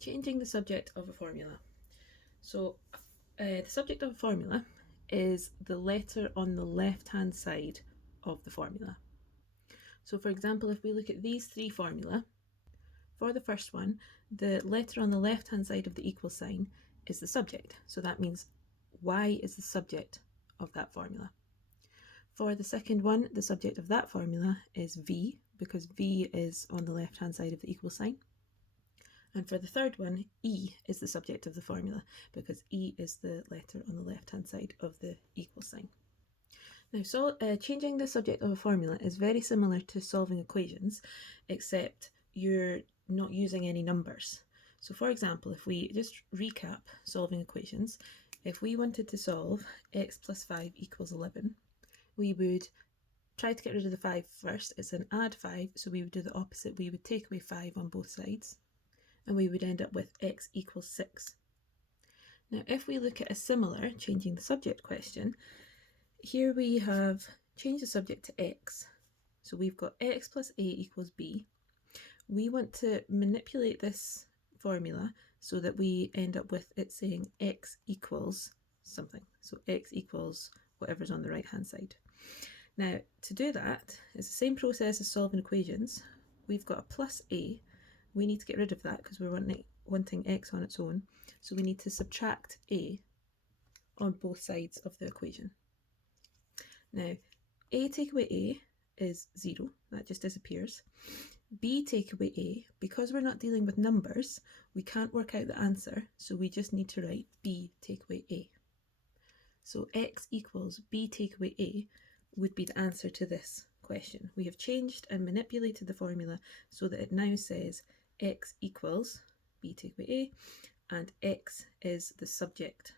Changing the subject of a formula. So the subject of a formula is the letter on the left-hand side of the formula. So for example, if we look at these three formula, for the first one, the letter on the left-hand side of the equal sign is the subject. So that means y is the subject of that formula. For the second one, the subject of that formula is v, because v is on the left-hand side of the equal sign. And for the third one, E is the subject of the formula, because E is the letter on the left-hand side of the equal sign. Now, changing the subject of a formula is very similar to solving equations, except you're not using any numbers. So for example, if we just recap solving equations, if we wanted to solve x plus 5 equals 11, we would try to get rid of the 5 first. It's an add 5, so we would do the opposite. We would take away 5 on both sides, and we would end up with x equals 6. Now, if we look at a similar changing the subject question, here we have changed the subject to x. So we've got x plus a equals b. We want to manipulate this formula so that we end up with it saying x equals something. So x equals whatever's on the right-hand side. Now, to do that, it's the same process as solving equations. We've got a plus a. We need to get rid of that because we're wanting x on its own. So we need to subtract a on both sides of the equation. Now, a take away a is 0. That just disappears. B take away a, because we're not dealing with numbers, we can't work out the answer, so we just need to write b take away a. So x equals b take away a would be the answer to this question. We have changed and manipulated the formula so that it now says x equals b take away a, and x is the subject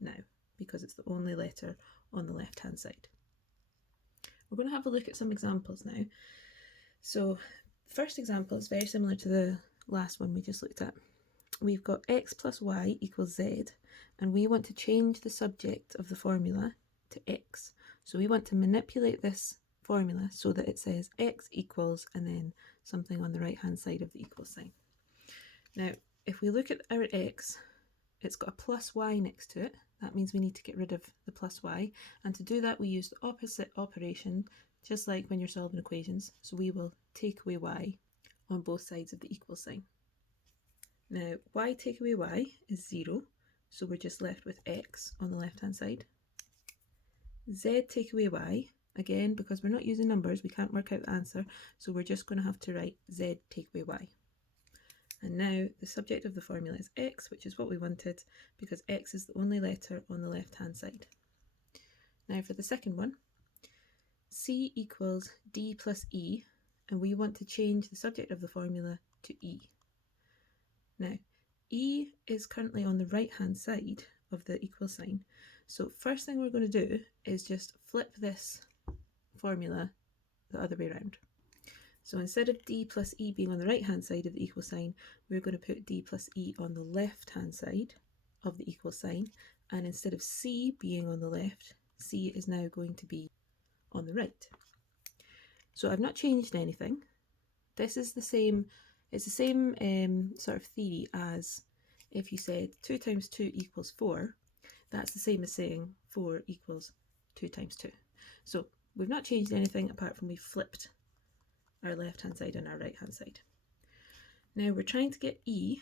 now, because it's the only letter on the left-hand side. We're going to have a look at some examples now. So first example is very similar to the last one we just looked at. We've got x plus y equals z, and we want to change the subject of the formula to x. So we want to manipulate this formula so that it says x equals and then something on the right-hand side of the equal sign. Now, if we look at our x, it's got a plus y next to it. That means we need to get rid of the plus y. And to do that, we use the opposite operation, just like when you're solving equations. So we will take away y on both sides of the equal sign. Now, y take away y is 0. So we're just left with x on the left-hand side. Z take away y, again, because we're not using numbers, we can't work out the answer. So we're just going to have to write z take away y. And now the subject of the formula is x, which is what we wanted, because x is the only letter on the left-hand side. Now for the second one, c equals d plus e, and we want to change the subject of the formula to e. Now, e is currently on the right-hand side of the equal sign, so first thing we're going to do is just flip this formula the other way around. So instead of d plus e being on the right-hand side of the equal sign, we're going to put d plus e on the left-hand side of the equal sign. And instead of c being on the left, c is now going to be on the right. So I've not changed anything. This is the same, it's the same sort of theory as if you said 2 times 2 equals 4. That's the same as saying 4 equals 2 times 2. So we've not changed anything apart from we've flipped our left-hand side and our right-hand side. Now we're trying to get e,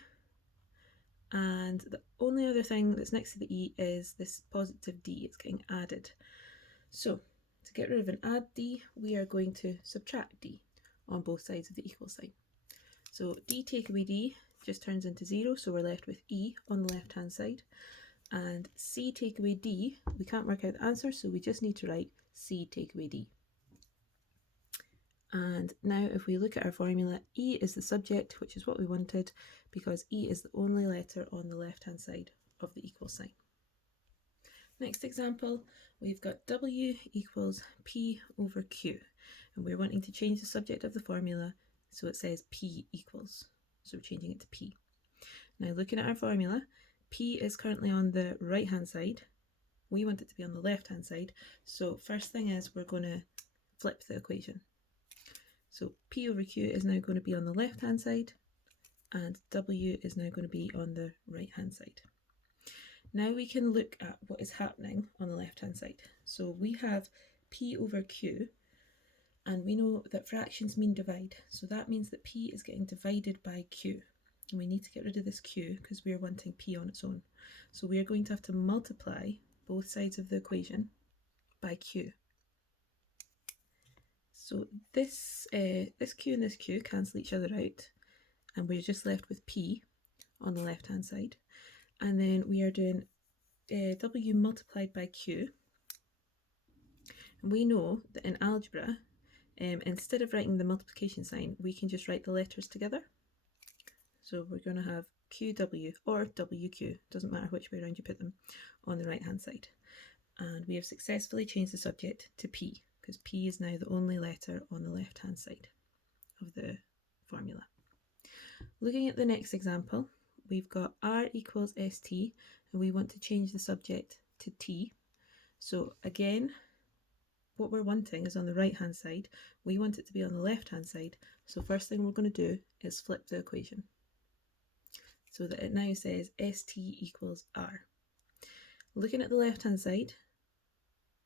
and the only other thing that's next to the e is this positive d. It's getting added. So to get rid of an add d, we are going to subtract d on both sides of the equal sign. So d take away d just turns into 0, so we're left with e on the left-hand side. And c take away d, we can't work out the answer, so we just need to write c take away d. And now if we look at our formula, E is the subject, which is what we wanted, because E is the only letter on the left-hand side of the equal sign. Next example, we've got W equals P over Q, and we're wanting to change the subject of the formula so it says P equals. So we're changing it to P. Now looking at our formula, P is currently on the right-hand side. We want it to be on the left-hand side. So first thing is we're going to flip the equation. So P over Q is now going to be on the left-hand side, and W is now going to be on the right hand side. Now we can look at what is happening on the left hand side. So we have P over Q, and we know that fractions mean divide, so that means that P is getting divided by Q. And we need to get rid of this Q because we're wanting P on its own. So we are going to have to multiply both sides of the equation by Q. So this Q and this Q cancel each other out, and we're just left with P on the left hand side. And then we are doing W multiplied by Q. And we know that in algebra, instead of writing the multiplication sign, we can just write the letters together. So we're going to have QW or WQ, doesn't matter which way around you put them, on the right hand side. And we have successfully changed the subject to P, because P is now the only letter on the left hand side of the formula. Looking at the next example, we've got R equals ST, and we want to change the subject to T. So again, what we're wanting is on the right hand side. We want it to be on the left hand side. So first thing we're going to do is flip the equation, so that it now says ST equals R. Looking at the left hand side,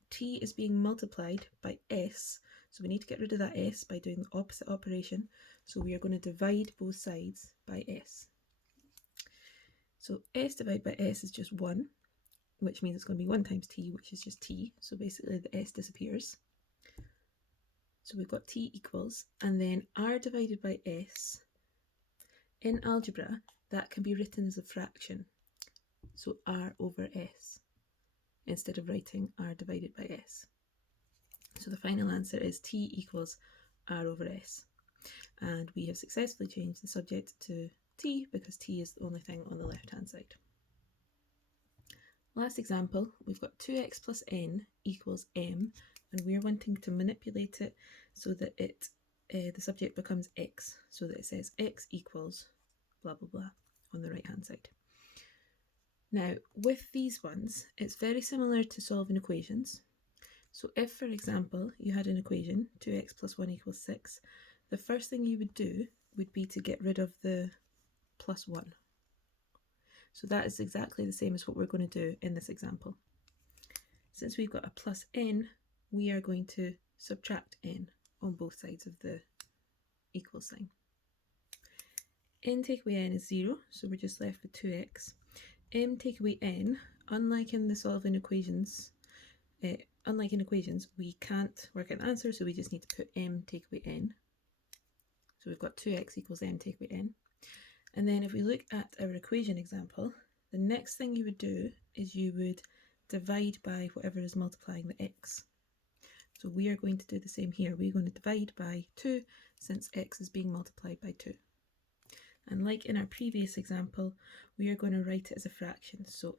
T is being multiplied by S, so we need to get rid of that S by doing the opposite operation. So we are going to divide both sides by S. So S divided by S is just 1, which means it's going to be 1 times T, which is just T. So basically the S disappears. So we've got T equals, and then R divided by S. In algebra, that can be written as a fraction. So R over S, instead of writing R divided by S. So the final answer is T equals R over S. And we have successfully changed the subject to T because T is the only thing on the left hand side. Last example, we've got 2x plus n equals m, and we're wanting to manipulate it so that the subject becomes x, so that it says x equals blah blah blah on the right hand side. Now with these ones, it's very similar to solving equations. So if, for example, you had an equation 2x plus 1 equals 6, the first thing you would do would be to get rid of the plus 1. So that is exactly the same as what we're going to do in this example. Since we've got a plus n, we are going to subtract n on both sides of the equal sign. N take away n is 0, so we're just left with 2x. M take away n, unlike in equations, we can't work out the answer, so we just need to put m take away n. So we've got 2x equals m take away n. And then if we look at our equation example, the next thing you would do is you would divide by whatever is multiplying the x. So we are going to do the same here. We're going to divide by 2 since x is being multiplied by 2. And like in our previous example, we are going to write it as a fraction. So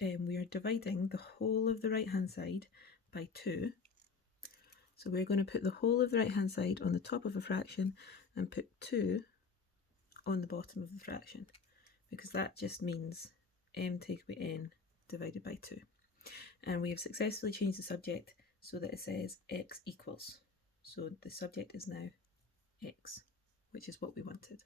we are dividing the whole of the right hand side by 2. So we're going to put the whole of the right hand side on the top of a fraction and put 2 on the bottom of the fraction, because that just means m take away n divided by 2. And we have successfully changed the subject so that it says x equals. So the subject is now x, which is what we wanted.